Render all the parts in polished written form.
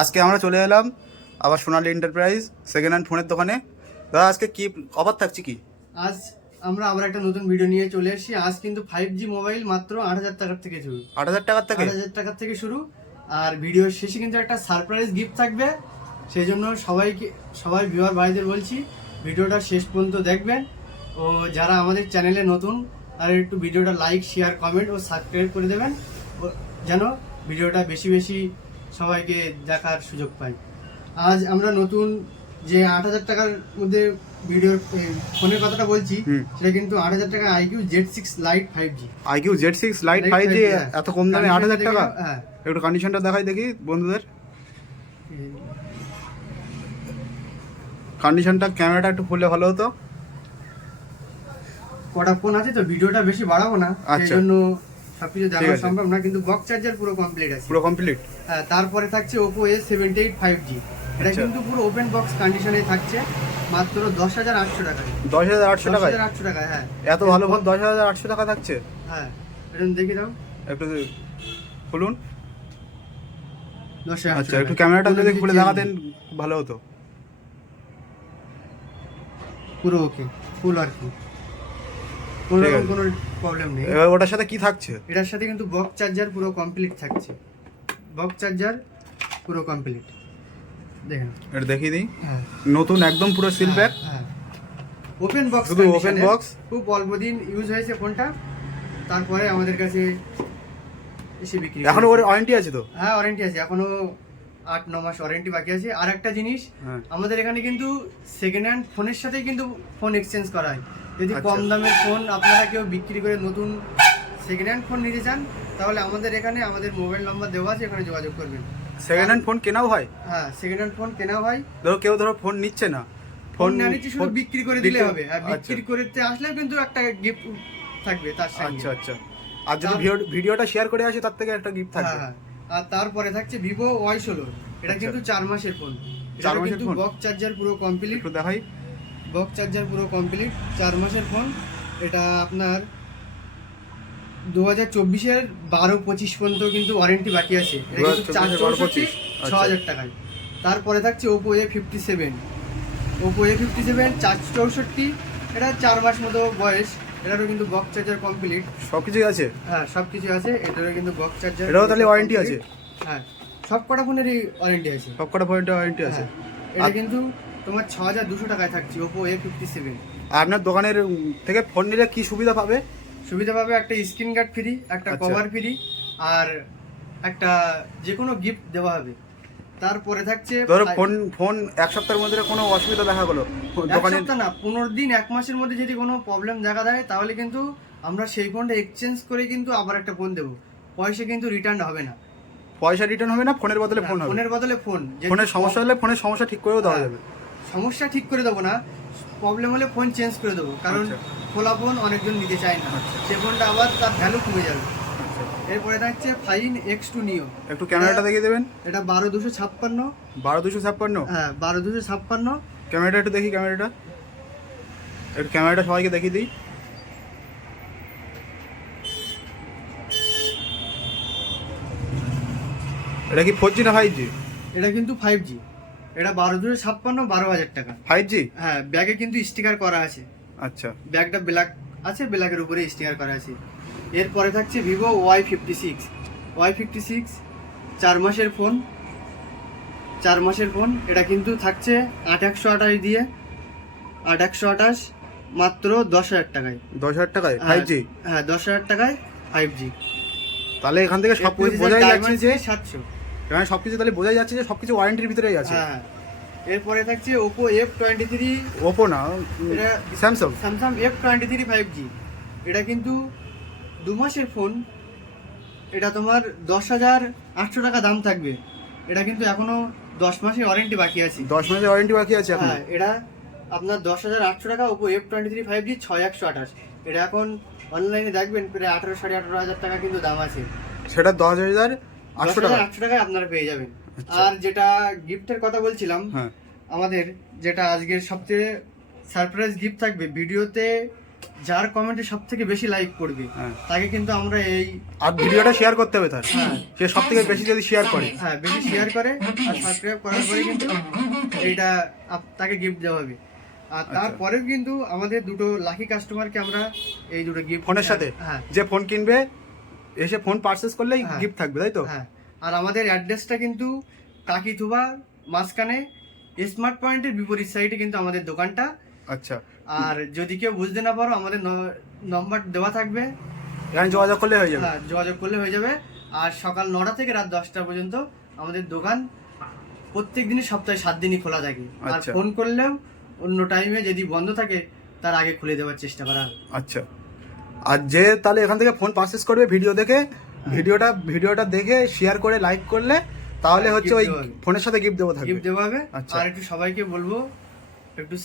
আজকে আমরা চলে এলাম আবার সোনালী এন্টারপ্রাইজ সেকেন্ড হ্যান্ড ফোনের দোকানে। দাদা আজকে কি অফার থাকছে কি? আজ আমরা আবার একটা নতুন ভিডিও নিয়ে চলে এসেছি। আজ কিন্তু 5G মোবাইল মাত্র 8,000 টাকার থেকে শুরু। 8,000 টাকার থেকে 8,000 টাকার থেকে শুরু। আর ভিডিওর শেষে কিন্তু একটা সারপ্রাইজ গিফট থাকবে। সেই জন্য সবাই ভিউয়ার ভাইদের বলছি ভিডিওটা শেষ পর্যন্ত দেখবেন। ও যারা আমাদের চ্যানেলে নতুন আর একটু ভিডিওটা লাইক শেয়ার কমেন্ট ও সাবস্ক্রাইব করে দেবেন, যেন ভিডিওটা বেশি বেশি সবাইকে দেখার সুযোগ পাই। আজ আমরা নতুন যে 8,000 টাকার মধ্যে ভিডিও ফোনের কথাটা বলছি, সেটা কিন্তু 8,000 টাকা IQ Z6 Lite 5G। IQ Z6 Lite 5G এত কম দামে 8,000 টাকা? হ্যাঁ, একটু কন্ডিশনটা দেখাই দেখি বন্ধুদের। কন্ডিশনটা ক্যামেরাটা একটু খুললে ভালো হতো। কটা ফোন আছে তো ভিডিওটা বেশি বাড়াবো না, সেই জন্য সবকিছু দেখানো সম্ভব না, কিন্তু বক্স চার্জার পুরো কমপ্লিট আছে। পুরো কমপ্লিট। হ্যাঁ, তারপরে থাকছে Oppo A78 5G। এটা কিন্তু পুরো ওপেন বক্স কন্ডিশনে থাকছে মাত্র 10,800 টাকায়। 10,800 টাকায়? 10,800 টাকায়, হ্যাঁ। এত ভালো ফোন 10,800 টাকা থাকছে? হ্যাঁ, এটা দেখি দাও একটু খুলুন। 10,800। আচ্ছা, একটু ক্যামেরাটা যদি খুলে দেখাতেন ভালো হতো। পুরো ওকে, ফুল আর কি, কোনো প্রবলেম নেই। এবার ওটার সাথে কি থাকছে? এটার সাথে কিন্তু বক্স চার্জার পুরো কমপ্লিট থাকছে। বক্স চার্জার পুরো কমপ্লিট, দেখেন। এটা দেখিয়ে দিই। হ্যাঁ, নতুন একদম পুরো সিল প্যাক। হ্যাঁ, ওপেন বক্স, শুধু ওপেন বক্স। খুব অল্প দিন ইউজ হয়েছে ফোনটা, তারপরে আমাদের কাছে এসে বিক্রি। এখনো ওর ওয়ারেন্টি আছে তো? হ্যাঁ, ওয়ারেন্টি আছে, এখনো 8-9 মাস ওয়ারেন্টি বাকি আছে। আর একটা জিনিস, আমাদের এখানে কিন্তু সেকেন্ড হ্যান্ড ফোনের সাথেই কিন্তু ফোন এক্সচেঞ্জ করা হয়। যদি কম দামের ফোন আপনারা কেউ বিক্রি করে নতুন সেকেন্ড হ্যান্ড ফোন নিতে চান, তাহলে আমাদের এখানে আমাদের মোবাইল নাম্বার দেওয়া আছে, এখানে যোগাযোগ করবেন। সেকেন্ড হ্যান্ড ফোন কেনাও হয়? হ্যাঁ, সেকেন্ড হ্যান্ড ফোন কেনা হয়। কেউ ফোন নিচ্ছে না, ফোন না নিচ্ছে, শুধু বিক্রি করে দিলে হবে। আর আচ্ছা। বিক্রি করতে আসলেও কিন্তু একটা গিফট থাকবে তার সাথে। আচ্ছা আচ্ছা। আর যদি ভিডিওটা শেয়ার করে আসে তার থেকে একটা গিফট থাকবে। হ্যাঁ, আর তারপরে থাকছে Vivo Y16। এটা কিন্তু 4 মাসের ফোন। 4 মাসের ফোন? বক্স চার্জার পুরো কমপ্লিট। একটু দেখাই। বক্স চার্জার পুরো কমপ্লিট, 4 মাসের ফোন। এটা আপনার 2024-এর 12-25 পর্যন্ত কিন্তু ওয়ারেন্টি বাকি আছে। এটা কিন্তু 464 6,000 টাকায়। তারপরে থাকছে Oppo A57। Oppo A57 464, এটা 4 মাস মতো বয়স। এটারও কিন্তু বক্স চার্জার কমপ্লিট, সবকিছুই আছে। হ্যাঁ, সবকিছু আছে। এটারও কিন্তু বক্স চার্জার। এটাও তাহলে ওয়ারেন্টি আছে? হ্যাঁ, সব কটা ফোনেরই ওয়ারেন্টি আছে। সবকটা ফোনের ওয়ারেন্টি আছে। এটা কিন্তু তোমার 6,200 টাকায় থাকছে Oppo A57। আর আপনার দোকানের থেকে ফোন নিলে কি সুবিধা পাবে? সুবিধা পাবে একটা স্ক্রিন গার্ড ফ্রি, একটা কভার ফ্রি, আর একটা যে কোনো গিফট দেওয়া হবে। তারপরে থাকছে ধরো ফোন এক সপ্তাহের মধ্যে কোনো অসুবিধা দেখা গেলো দোকানে, না 15 দিন 1 মাসের মধ্যে যদি কোনো প্রবলেম দেখা দেয়, তাহলে কিন্তু আমরা সেই ফোনটা এক্সচেঞ্জ করে কিন্তু আবার একটা ফোন দেবো। পয়সা কিন্তু রিটার্ন হবে না। পয়সা রিটার্ন হবে না, ফোনের বদলে ফোন হবে। ফোনের বদলে ফোন। ফোনের সমস্যা হলে ফোনের সমস্যা ঠিক করেও দেওয়া যাবে। সমস্যা ঠিক করে দেবো না, প্রবলেম হলে ফোন চেঞ্জ করে দেবো, কারণ খোলা ফোন অনেকজন নিতে চায় না। সে ফোনটা আবার তার ভ্যালু কমে যাবে। এরপরে থাকছে Fine X2 Neo। একটু ক্যামেরাটা দেখিয়ে দেবেন। এটা 12-256। 12-256? হ্যাঁ, 12-256। ক্যামেরাটা একটু দেখি, একটু ক্যামেরাটা সবাইকে দেখিয়ে দিই। এটা কি 4G না 5G? এটা কিন্তু 5G। এটা 12-256, 12,000 টাকা। 5G? হ্যাঁ, ব্যাগে কিন্তু স্টিকার করা আছে। আচ্ছা। ব্যাগটা ব্ল্যাক আছে, ব্ল্যাকের উপরে স্টিকার করা আছে। এরপরে থাকছে Vivo Y56। 4 মাসের ফোন। 4 মাসের ফোন। এটা কিন্তু থাকছে 8,128 দিয়ে, 8,128 মাত্র 10,000 টাকায়। 10,000 টাকায় 5G? হ্যাঁ, 10,000 টাকায় 5G। তাহলে এখান থেকে সব কিছু বোঝাই যাচ্ছে যে 700। এখানে সবকিছু তাহলে বোঝাই যাচ্ছে যে সবকিছু ওয়ারেন্টির ভিতরেই আছে। হ্যাঁ, এরপরে থাকছে Oppo F23। ওপো না, এটা স্যামসাং F23 5G। এটা কিন্তু 2 মাসের ফোন। এটা তোমার 10,800 টাকা দাম থাকবে। এটা কিন্তু এখনো 10 মাসের ওয়ারেন্টি বাকি আছে। 10 মাসের ওয়ারেন্টি বাকি আছে এখন? হ্যাঁ, এটা আপনার 10,800 টাকা Oppo F23 5G 6,128। এটা এখন অনলাইনে দেখবেন প্রায় 18,500 টাকা কিন্তু দাম আছে। সেটা 10,800 টাকা? 10,800 টাকায় আপনারা পেয়ে যাবেন। আর যেটা গিফটের কথা বলছিলাম, আমাদের যেটা আজকের সবচেয়ে সারপ্রাইজ গিফট থাকবে, ভিডিওতে যার কমেন্টে সব থেকে বেশি লাইক করবে হ্যাঁ। তাকে কিন্তু আমরা এই আর ভিডিওটা শেয়ার করতে হবে তার, হ্যাঁ। সে সব থেকে বেশি যদি শেয়ার করে, হ্যাঁ বেশি শেয়ার করে আর সাবস্ক্রাইব করার পরে কিন্তু এইটা তাকে গিফট দেওয়া হবে। আর তারপরেও কিন্তু আমাদের দুটো লাকি কাস্টমারকে আমরা এই দুটো গিফট ফোনের সাথে, হ্যাঁ যে ফোন কিনবে এসে ফোন পারচেস করলেই হ্যাঁ। গিফট থাকবে, তাই তো? হ্যাঁ। আর আমাদের অ্যাড্রেসটা কিন্তু কাকিথুবা মাঝখানে স্মার্ট পয়েন্টের বিপরীত সাইডে কিন্তু আমাদের দোকানটা। আচ্ছা, আর যদি কেউ বুঝতে না পারো আমাদের নম্বর দেওয়া থাকবে, এখানে যোগাযোগ করলে হয়ে যাবে। হ্যাঁ যোগাযোগ করলে হয়ে যাবে। আর সকাল 9টা থেকে রাত 10টা পর্যন্ত আমাদের দোকান প্রত্যেক দিনই সপ্তাহে 7 দিনই খোলা থাকে। আর আচ্ছা। ফোন করলেও অন্য টাইমে যদি বন্ধ থাকে তার আগে খুলে দেওয়ার চেষ্টা করা হবে। আচ্ছা, আর যে তাহলে এখান থেকে ফোন পারচেস করবে ভিডিও দেখে, ভিডিওটা দেখে শেয়ার করে লাইক করলে তাহলে হ্যাঁ, হচ্ছে gift ওই দেওয়া হবে। ফোনের সাথে গিফট দেবো থাকবে। গিফট দেওয়া হবে। আচ্ছা। আর একটু সবাইকে বলবো একটু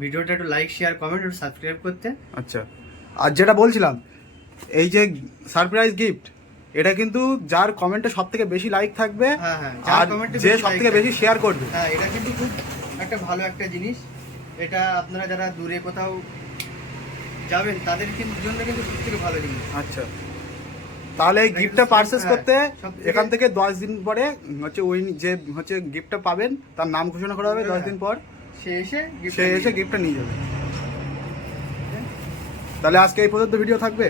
ভিডিওটা একটু লাইক শেয়ার কমেন্ট একটু সাবস্ক্রাইব করতে। আচ্ছা, আর যেটা বলছিলাম, এই যে সারপ্রাইজ গিফট, এটা কিন্তু যার কমেন্টে সব থেকে বেশি লাইক থাকবে, হ্যাঁ হ্যাঁ আর যার কমেন্টে যে বেশি সব like থেকে বেশি থাকবে। শেয়ার করবে। হ্যাঁ এটা কিন্তু খুব একটা ভালো একটা জিনিস। এটা আপনারা যারা দূরে কোথাও যাবেন তাদের কিন্তু জন্য কিন্তু সব থেকে ভালো জিনিস। আচ্ছা, তাহলে এই গিফটটা পারচেস হ্যাঁ, করতে সবথেকে- এখান থেকে 10 দিন পরে হচ্ছে ওই যে হচ্ছে গিফটটা পাবেন তার নাম ঘোষণা করা হবে, 10 দিন পর সে এসে gift সে নিয়ে এসে যাবে। গিফটটা নিয়ে যাবে। তাহলে আজকে এই পর্যন্ত ভিডিও থাকবে।